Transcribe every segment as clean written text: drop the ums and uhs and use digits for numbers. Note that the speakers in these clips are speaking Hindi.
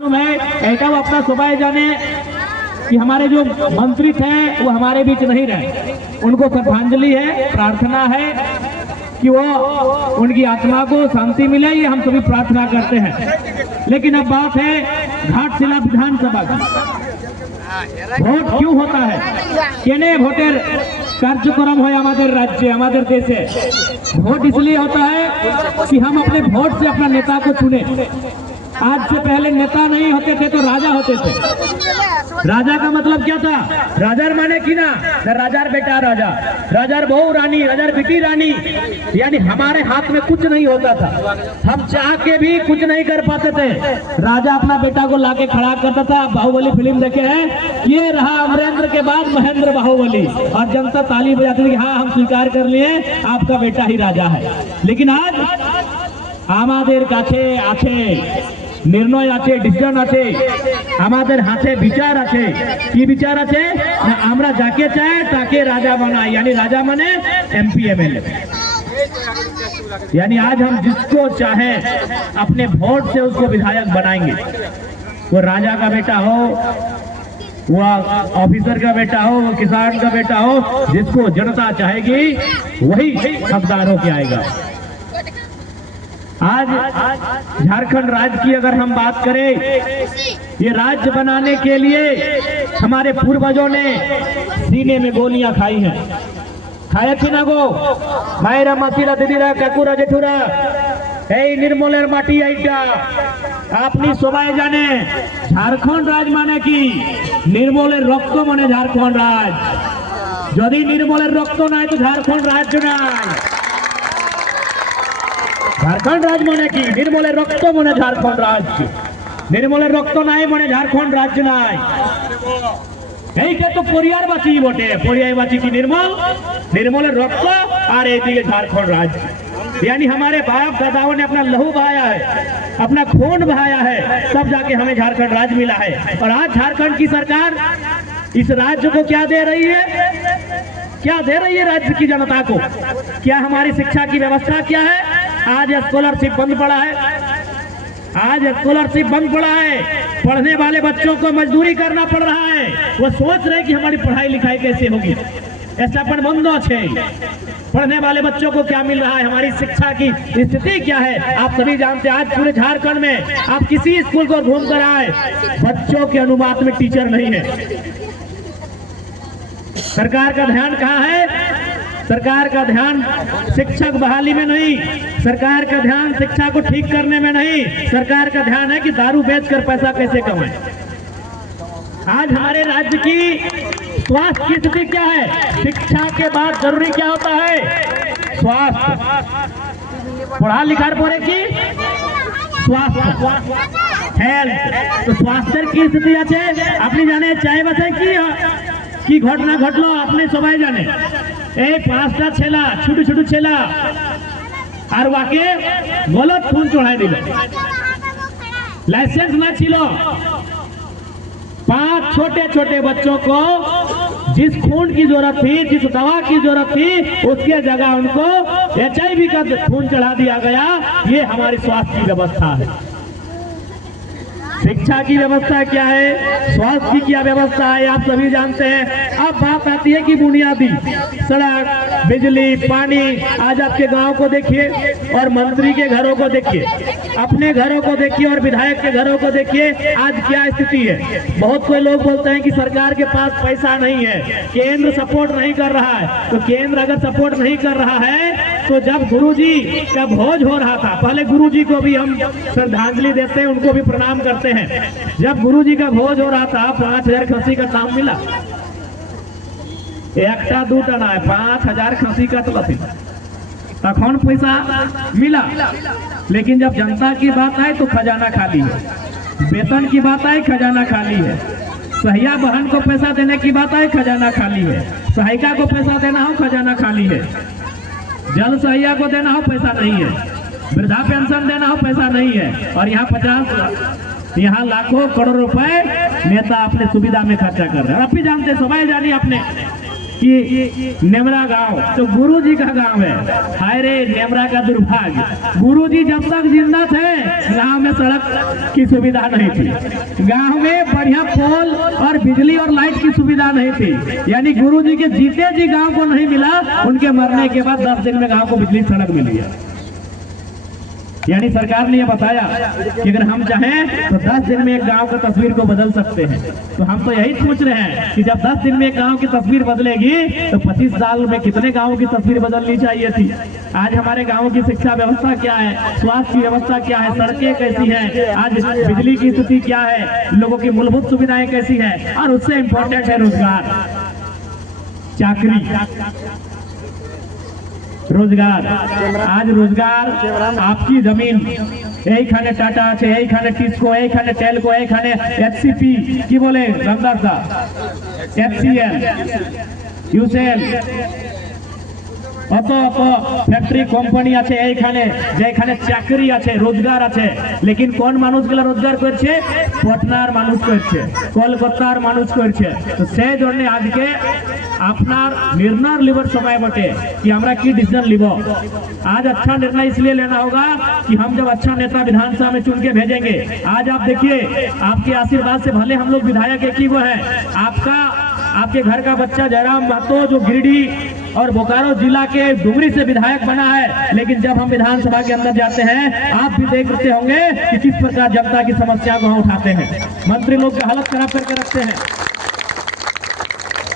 मैं कहता हूँ अपना सुबह जाने कि हमारे जो मंत्री थे वो हमारे बीच नहीं रहे। उनको श्रद्धांजलि है, प्रार्थना है कि वो उनकी आत्मा को शांति मिले, ये हम सभी प्रार्थना करते हैं। लेकिन अब बात है घाटशिला विधानसभा की। भोट क्यों होता है? केने भोटर कार्यक्रम हो हमारे राज्य हमारे देशे भोट इसलिए होता है कि हम अपने वोट से अपना नेता को चुने। आज से पहले नेता नहीं होते थे तो राजा होते थे। राजा का मतलब क्या था? राजार माने की ना राजार बेटा राजा, राजार बहू रानी, राजार बेटी रानी। यानी हमारे हाथ में कुछ नहीं होता था, हम चाह के भी कुछ नहीं कर पाते थे। राजा अपना बेटा को लाके खड़ा करता था। बाहुबली फिल्म देखे हैं? ये रहा अमरेंद्र के बाद महेंद्र बाहुबली, और जनता ताली बजाती थी, हाँ हम स्वीकार कर लिए आपका बेटा ही राजा है। लेकिन आज आमादेर काछे आछे निर्णय आछे, डिसीजन आछे, आमादेर हाथे विचार आछे। की विचार आछे ना आमरा जाके चाहे ताके राजा बनाए, यानी राजा माने एमपी एमएलए। यानी आज हम जिसको चाहे अपने वोट से उसको विधायक बनाएंगे। वो राजा का बेटा हो, वो ऑफिसर का बेटा हो, वो किसान का बेटा हो, जिसको जनता चाहेगी वही हकदार होके आएगा। आज झारखंड राज्य की अगर हम बात करें, ये राज्य बनाने के लिए हमारे पूर्वजों ने सीने में गोलियां खाई हैं। खाया थी ना गो मायरा मासीरा दीदीरा काकुरा जेठुरा এই নির্মলের মাটি এইটা আপনি সবাই জানে। ঝাড়খণ্ড রাজ মানে কি? নির্মলের রক্ত মানে ঝাড়খণ্ড রাজ। যদি নির্মলের রক্ত নাই তো ঝাড়খণ্ড রাজ্য নাই। झारखंड राज्य माने की निर्मलेर रक्त माने झारखंड राज्य, निर्मलेर रक्त नाई माने झारखंड राज्य नाई। এইটা তো পরিবারবাসী বটে, পরিবারবাসী की निर्मल, निर्मलेर रक्त और এইদিকে झारखंड राज्य। यानी हमारे बाप दादाओं ने अपना लहू बहाया है, अपना खून बहाया है, तब जाके हमें झारखंड राज्य मिला है। और आज झारखंड की सरकार इस राज्य को क्या दे रही है? क्या दे रही है राज्य की जनता को? क्या हमारी शिक्षा की व्यवस्था क्या है? आज स्कॉलरशिप बंद पड़ा है, आज स्कॉलरशिप बंद पड़ा है। पढ़ने वाले बच्चों को मजदूरी करना पड़ रहा है। वो सोच रहे कि हमारी पढ़ाई लिखाई कैसे होगी। ऐसा पर बंद है। पढ़ने वाले बच्चों को क्या मिल रहा है? हमारी शिक्षा की स्थिति क्या है? आप सभी जानते हैं। आज पूरे झारखंड में आप किसी स्कूल को घूम कर आए, बच्चों के अनुपात में टीचर नहीं है। सरकार का ध्यान कहाँ है? सरकार का ध्यान शिक्षक बहाली में नहीं, सरकार का ध्यान शिक्षा को ठीक करने में नहीं, सरकार का ध्यान है कि दारू बेचकर पैसा कैसे कमाएं। आज हमारे राज्य की स्वास्थ्य की स्थिति क्या है? शिक्षा के बाद जरूरी क्या होता है? स्वास्थ्य। पढ़ा लिखा पड़े की स्वास्थ्य, हेल्थ। तो स्वास्थ्य की स्थिति আছে আপনি জানেন চাই বাসায় কি ঘটনা ঘটলো আপনি সবাই জানেন। এই পাঁচটা ছেলা ছোট ছোট ছেলা আর ওকে গলত ফোন চড়াই দিল, लाइसेंस ना छिलो। 5 छोटे छोटे बच्चों को जिस खून की जरूरत थी, जिस दवा की जरूरत थी, उसके जगह उनको HIV का खून चढ़ा दिया गया। ये हमारी स्वास्थ्य की व्यवस्था है। शिक्षा की व्यवस्था क्या है, स्वास्थ्य की क्या व्यवस्था है, आप सभी जानते हैं। अब बात आती है कि बुनियादी सड़क, बिजली, पानी। आज आपके गांव को देखिए और मंत्री के घरों को देखिए, अपने घरों को देखिए और विधायक के घरों को देखिए। आज क्या स्थिति है? बहुत कोई लोग बोलते हैं कि सरकार के पास पैसा नहीं है, केंद्र सपोर्ट नहीं कर रहा है। तो केंद्र अगर सपोर्ट नहीं कर रहा है तो जब गुरुजी का भोज हो रहा था, पहले गुरुजी को भी हम श्रद्धांजलि देते हैं, उनको भी प्रणाम करते हैं। जब गुरुजी का भोज हो रहा था 5000 खसी का दाम मिला। एकटा दूटा ना 5000 खसी का तखन पैसा मिला। लेकिन जब जनता की बात आए तो खजाना खाली है, वेतन की बात आए खजाना खाली है, सहिया बहन को पैसा देने की बात आए खजाना खाली है, सहायिका को पैसा देना हो खजाना खाली है, जल सहिया को देना हो पैसा नहीं है, वृद्धा पेंशन देना हो पैसा नहीं है। और यहाँ लाखों करोड़ रुपए नेता अपने सुविधा में खर्चा कर रहे हैं। आप भी जानते, सबाई जानिए अपने कि नेमरा गांव तो गुरु जी का गांव है। हाय रे नेमरा का दुर्भाग्य, गुरु जी जब तक जिंदा थे गांव में सड़क की सुविधा नहीं थी, गांव में बढ़िया पोल और बिजली और लाइट की सुविधा नहीं थी। यानी गुरु जी के जीते जी गांव को नहीं मिला, उनके मरने के बाद 10 दिन में गांव को बिजली सड़क मिली है। यानी सरकार ने यह बताया कि अगर हम चाहें तो 10 दिन में एक गांव की तस्वीर को बदल सकते हैं। तो हम तो यही सोच रहे हैं कि जब 10 दिन में एक गांव की तस्वीर बदलेगी तो 25 साल में कितने गांवों की तस्वीर बदलनी चाहिए थी। आज हमारे गांवों की शिक्षा व्यवस्था क्या है, स्वास्थ्य की व्यवस्था क्या है, सड़कें कैसी हैं, आज बिजली की स्थिति क्या है, लोगों की मूलभूत सुविधाएं कैसी है, और उससे इम्पोर्टेंट है रोजगार, चाकरी, रोजगार। आज रोजगार आपकी जमीन এইখানে টাটা আছে, এইখানে টিসকো, এইখানে টেলকো, এইখানে এফসিপি কি বলে রামদাস দা, এফসিএল, ইউসেল, অত অত ফ্যাক্টরি কোম্পানি আছে এইখানে, যেখানে চাকরি আছে, রোজগার আছে। লেকিন কোন মানুষগুলো রোজগার করছে? পটনার মানুষ করছে, কলকাতার মানুষ করছে। তো সেই জন্য আজকে আপনার निर्णय लिवर समय बटे कि हमरा की डिसीजन लिबो। आज अच्छा निर्णय इसलिए लेना होगा कि हम जब अच्छा नेता विधानसभा में चुन के भेजेंगे, आज आप देखिए आपके आशीर्वाद से भले हम लोग विधायक एक ही वो है, आपके घर का बच्चा जयराम महतो जो गिरिडीह और बोकारो जिला के डुमरी से विधायक बना है, लेकिन जब हम विधानसभा के अंदर जाते हैं आप भी देखते होंगे कि किस प्रकार जनता की समस्या को हम उठाते हैं, मंत्री लोग की हालत खराब करके रखते हैं।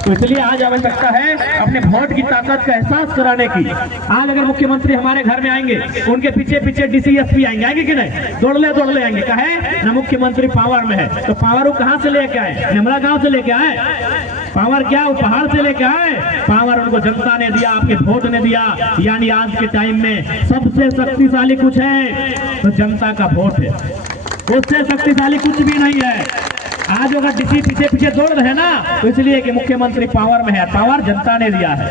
तो इसलिए आज आवश्यकता है अपने वोट की ताकत का एहसास कराने की। आज अगर मुख्यमंत्री हमारे घर में आएंगे, उनके पीछे पीछे डीसीएसपी आएंगे कि नहीं? दौड़ ले आएंगे। कहे ना मुख्यमंत्री पावर में है, तो पावर वो कहाँ से लेके आए? नेमरा गांव से लेके आए। पावर क्या वो पहाड़ से लेके आए? पावर उनको जनता ने दिया, आपके वोट ने दिया। यानी आज के टाइम में सबसे शक्तिशाली कुछ है तो जनता का वोट है, उससे शक्तिशाली कुछ भी नहीं है। आज अगर डीसी पीछे पीछे दौड़ रहे ना, तो इसलिए कि मुख्यमंत्री पावर में है, पावर जनता ने दिया है।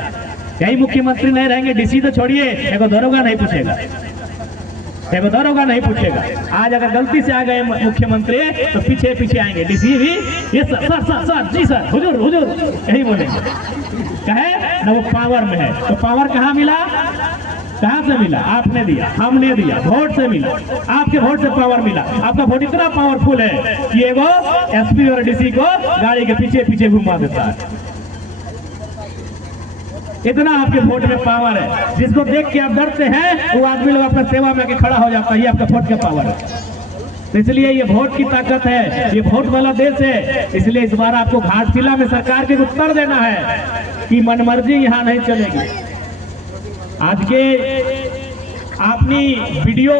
यही मुख्यमंत्री नहीं रहेंगे, डीसी तो छोड़िए, एगो दरोगा नहीं पूछेगा, एगो दरोगा नहीं पूछेगा। आज अगर गलती से आ गए मुख्यमंत्री तो पीछे पीछे आएंगे डीसी भी, ये सर जी सर, हुजूर हुजूर, यही बोलेंगे। कहे ना वो पावर में है। तो पावर कहाँ मिला? कहाँ से मिला? आपने दिया, हमने दिया, वोट से मिला। आपके वोट से पावर मिला। आपका वोट इतना पावरफुल है कि एगो एसपी और डीसी को गाड़ी के पीछे पीछे घुमा देता है। इतना आपके वोट में पावर है, जिसको देख के आप डरते हैं वो आदमी लोग अपना सेवा में खड़ा हो जाता है। ये आपका वोट का पावर है। तो इसलिए ये वोट की ताकत है, ये वोट वाला देश है। इसलिए इस बार आपको घाटशिला में सरकार के उत्तर देना है कि मनमर्जी यहाँ नहीं चलेगी। आज के আপনি ভিডিও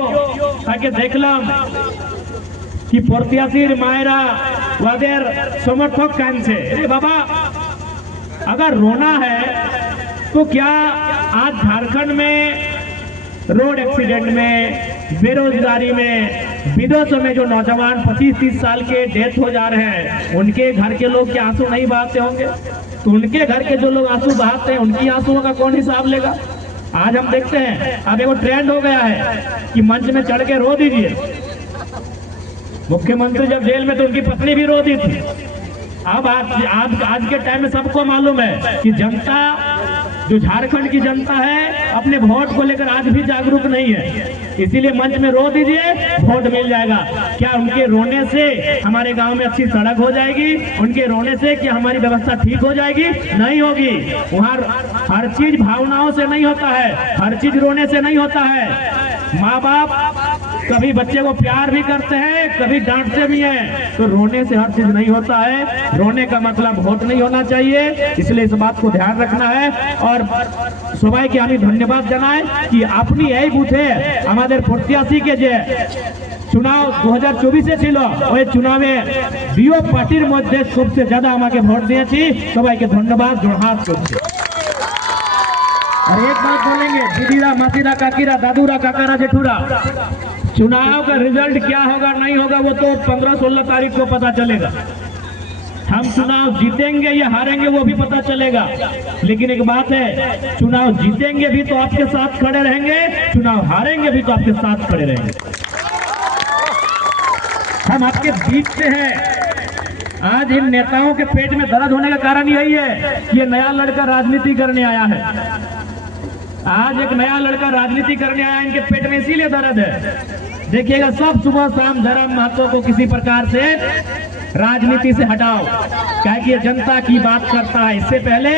তাকে দেখলাম कि प्रत्याशी मायरा वादेर समर्थक कांचे। अरे बाबा, अगर रोना है तो क्या आज झारखंड में रोड एक्सीडेंट में, बेरोजगारी में, विदेशों में जो नौजवान 25-30 साल के डेथ हो जा रहे हैं, उनके घर के लोग क्या आंसू नहीं बहाते होंगे? तो उनके घर के जो लोग आंसू बहाते हैं, उनकी आंसुओं का कौन हिसाब लेगा? आज हम देखते हैं अब एक ट्रेंड हो गया है कि मंच में चढ़ के रो दीजिए। मुख्यमंत्री जब जेल में तो उनकी पत्नी भी रो दी थी। अब आज के टाइम में सबको मालूम है कि जनता, जो झारखंड की जनता है, अपने वोट को लेकर आज भी जागरूक नहीं है। इसीलिए मंच में रो दीजिए, वोट मिल जाएगा। क्या उनके रोने से हमारे गांव में अच्छी सड़क हो जाएगी? उनके रोने से क्या हमारी व्यवस्था ठीक हो जाएगी? नहीं होगी। वहाँ हर चीज भावनाओं से नहीं होता है, हर चीज रोने से नहीं होता है। माँ बाप कभी बच्चे को प्यार भी करते हैं, कभी डांटते भी हैं। तो रोने से हर चीज नहीं होता है। रोने का मतलब वोट नहीं होना चाहिए। इसलिए इस बात को ध्यान रखना है। और सबाई के हमें धन्यवाद जानाए कि अपनी यही बुथे हमारे प्रत्याशी के जे चुनाव 2024 छिलो, ওই চুনাবে বিও পার্টির মধ্যে সবচেয়ে ज्यादा আমাকে ভোট দিয়েছি। সবাইকে ধন্যবাদ, জোড়হাত করছি। और एक बात बोलेंगे, दीदीरा, मासीरा, काकीरा, दादूरा, काकारा, जेठूरा, चुनाव का रिजल्ट क्या होगा नहीं होगा वो तो 15-16 तारीख को पता चलेगा। हम चुनाव जीतेंगे या हारेंगे वो भी पता चलेगा। लेकिन एक बात है, चुनाव जीतेंगे भी तो आपके साथ खड़े रहेंगे, चुनाव हारेंगे भी तो आपके साथ खड़े रहेंगे। हम आपके बीच से हैं। आज इन नेताओं के पेट में दर्द होने का कारण यही है कि ये नया लड़का राजनीति करने आया है। आज एक नया लड़का राजनीति करने आया, इनके पेट में इसीलिए दर्द है। देखिएगा, सब सुबह शाम धर्म महत्व को किसी प्रकार से राजनीति से हटाओ, क्या कि ये जनता की बात करता है। इससे पहले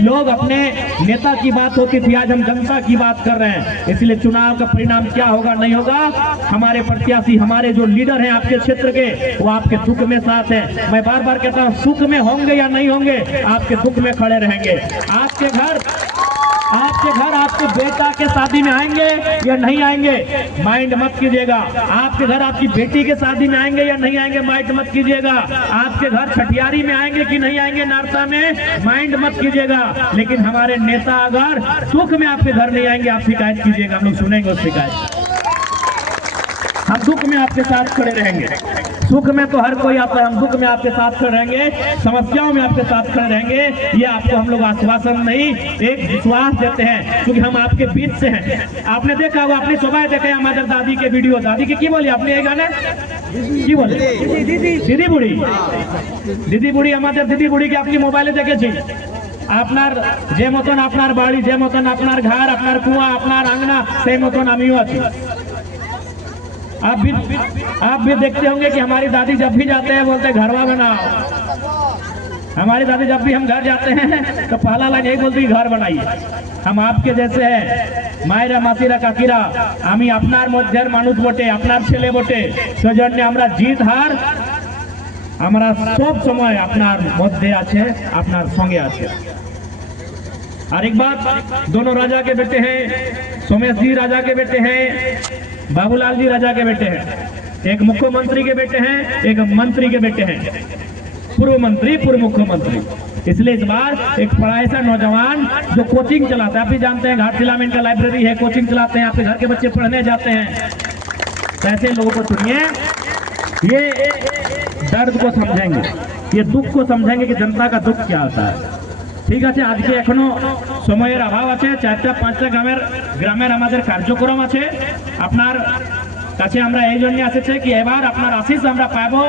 लोग अपने नेता की बात होती थी, आज हम जनता की बात कर रहे हैं। इसलिए चुनाव का परिणाम क्या होगा नहीं होगा, हमारे प्रत्याशी, हमारे जो लीडर हैं आपके क्षेत्र के, वो आपके दुख में साथ हैं। मैं बार बार कहता हूँ, सुख में होंगे या नहीं होंगे, आपके दुख में खड़े रहेंगे। आपके घर आपके बेटा के शादी में आएंगे या नहीं आएंगे, माइंड मत कीजिएगा। आपके घर आपकी बेटी के शादी में आएंगे या नहीं आएंगे, माइंड मत कीजिएगा। आपके घर छठियारी में आएंगे कि नहीं आएंगे, नारसा में, माइंड मत कीजिएगा। लेकिन हमारे नेता अगर सुख में आपके घर नहीं आएंगे, आप शिकायत कीजिएगा, हम लोग सुनेंगे उस शिकायत। हम दुख में आपके साथ खड़े रहेंगे। सुख में तो हर कोई आता है, हम दुख में आपके साथ खड़े रहेंगे, समस्याओं में आपके साथ खड़े रहेंगे। ये आपको हम लोग आश्वासन नहीं, एक विश्वास देते हैं, क्योंकि हम आपके बीच से हैं। आपने देखा होगा, अपनी सुबह देखे हमारे दादी के वीडियो, दादी के की बोली आपने, ये गाना की बोले, दीदी बुढ़ी हमारे दीदी बुढ़ी के अपनी मोबाइले देखे, আপনার যে মতন আপনার বাড়ি, যে মতন আপনার ঘর, আপনার কুয়া, আপনার আঙ্গনা, সেই মতন আমিও আছি। आप भी देखते होंगे कि हमारी दादी जब भी जाते हैं बोलते घरवा बनाओ। हमारी दादी जब भी हम घर जाते हैं तो पहला लाइन यही बोलती घर बनाइए। हम आपके जैसे हैं, मायरा मासिरा काकिरा, आमी আপনার মধ্যের মানুষ বটে, আপনার ছেলে বটে, সেজন্য আমরা জিত হার আমরা সব সময় আপনার মধ্যে আছে, আপনার সঙ্গে আছে। और एक बात, दोनों राजा के बेटे हैं, सोमेश जी राजा के बेटे हैं, बाबूलाल जी राजा के बेटे हैं। एक मुख्यमंत्री के बेटे हैं, एक मंत्री के बेटे हैं, पूर्व मंत्री, पूर्व मुख्यमंत्री। इसलिए इस बार एक बड़ा ऐसा नौजवान जो कोचिंग चलाता है, आप भी जानते हैं घाटशिला में इनका लाइब्रेरी है, कोचिंग चलाते हैं, आपके घर के बच्चे पढ़ने जाते हैं। ऐसे लोगों को चुनिए, ये दर्द को समझेंगे, ये दुख को समझेंगे कि जनता का दुख क्या होता है। ঠিক আছে, আজকে এখনো সময়ের অভাব আছে, 4-5টা গ্রামের আমাদের কার্যক্রম আছে। আপনার কাছে আমরা এই জন্য আসছে কি এবার আপনার আশীষ আমরা পাবো,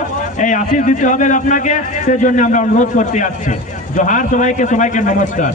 এই আশীষ দিতে হবে আপনাকে, সেই জন্য আমরা অনুরোধ করতে আসছি। জোহার সবাইকে, সবাইকে নমস্কার।